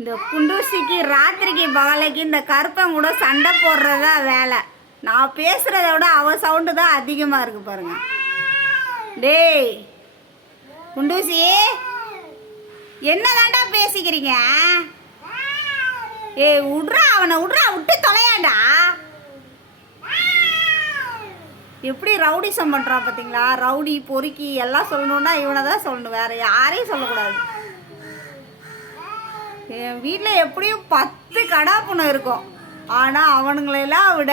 இந்த குண்டூசிக்கு ராத்திரிக்கு பகலைக்கு இந்த கருப்பன் கூட சண்டை போடுறதா வேலை. நான் பேசுகிறத விட அவள் சவுண்டு தான் அதிகமாக இருக்கு பாருங்க. டேய் குண்டூசி என்னதாண்டா பேசிக்கிறீங்க? ஏய் விட்றா அவனை விட்றா விட்டு தொலையாண்டா. எப்படி ரவுடிசம் பண்ணுறான் பார்த்தீங்களா ரவுடி பொறுக்கி எல்லாம் சொல்லணுன்னா இவனை தான் சொல்லணும். வேற யாரையும் சொல்லக்கூடாது. என் வீட்டில் எப்படியும் பத்து கடா புண்ணு இருக்கும். ஆனால் அவனுங்களெல்லாம் விட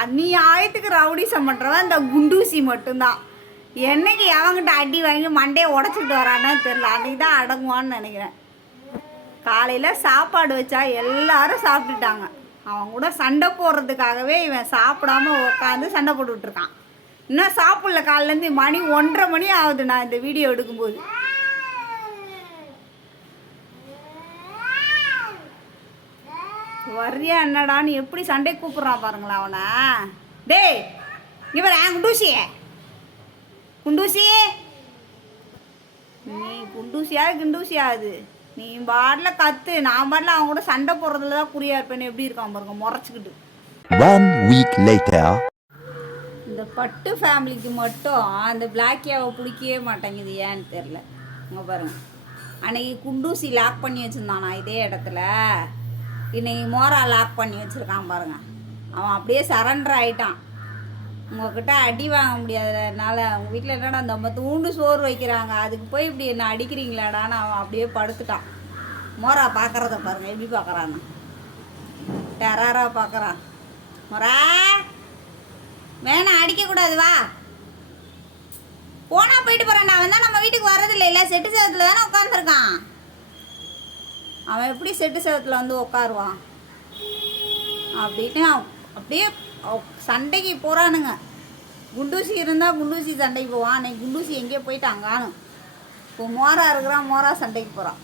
அந்நியாயத்துக்கு ரவுடிசம் பண்ணுறவன் இந்த குண்டூசி மட்டும்தான். என்னைக்கு அவங்கிட்ட அடி வாங்கி மண்டையை உடச்சிட்டு வரானோ தெரில அன்றைக்கி தான் அடங்குவான்னு நினைக்கிறேன். காலையில் சாப்பாடு வச்சா எல்லாரும் சாப்பிட்டுட்டாங்க. அவன் கூட சண்டை போடுறதுக்காகவே இவன் சாப்பிடாம உட்காந்து சண்டை போட்டுட்டு இருக்கான். இன்னும் சாப்பிடல. காலிலேருந்து மணி ஒன்றரை மணி ஆகுது நான் இந்த வீடியோ எடுக்கும்போது. வர்றியா என்னடான்னு எப்படி சண்டை கூப்பிட்றான் பாருங்களா அவனை. டேய் இவர் ஏன் குண்டூசி? குண்டூசி? நீ குண்டூசியா கிண்டூசியா அது? நீ பாட்டில் கத்து நான் பாட்டில் அவன் கூட சண்டை போடுறதுல தான் குறியா இருப்பேன்னு எப்படி இருக்கான் பாருங்க முறைச்சிக்கிட்டு. One week later. இந்த பட்டு ஃபேமிலிக்கு மட்டும் அந்த பிளாக்கியாவை பிடிக்கவே மாட்டேங்குது ஏன்னு தெரில அங்கே பாருங்க. அன்னைக்கு குண்டூசி லாக் பண்ணி வச்சுருந்தானா இதே இடத்துல. இன்னைக்கு மோரா லாக் பண்ணி வச்சுருக்கான் பாருங்க. அவன் அப்படியே சரண்டர் ஆயிட்டான். உங்ககிட்ட அடி வாங்க முடியாதனால உங்கள் வீட்டில் என்னடா அந்த தூண்டு சோறு வைக்கிறாங்க? அதுக்கு போய் இப்படி என்ன அடிக்கிறீங்களாடான்னு அவன் அப்படியே படுத்துட்டான். மோரா பார்க்குறத பாருங்க. எப்படி பார்க்குறான்னு டெராராக பார்க்குறான் மொரா! வேணாம் அடிக்கக்கூடாது வா. போனால் போயிட்டு போகிறேன் அவன் தான் நம்ம வீட்டுக்கு வர்றதில்ல. இல்லை செட்டு சேவத்தில் தானே உட்காந்துருக்கான் அவன் எப்படி செட்டு சேவத்தில் வந்து உட்காருவான் அப்படின்னு அப்படியே சண்டைக்கு போகிறானுங்க குண்டூசி இருந்தால் குண்டூசி சண்டைக்கு போவான். அன்னைக்கு குண்டூசி எங்கேயோ போயிட்டு காணும் இப்போ மோரா இருக்கிறான் மோரா சண்டைக்கு போகிறான்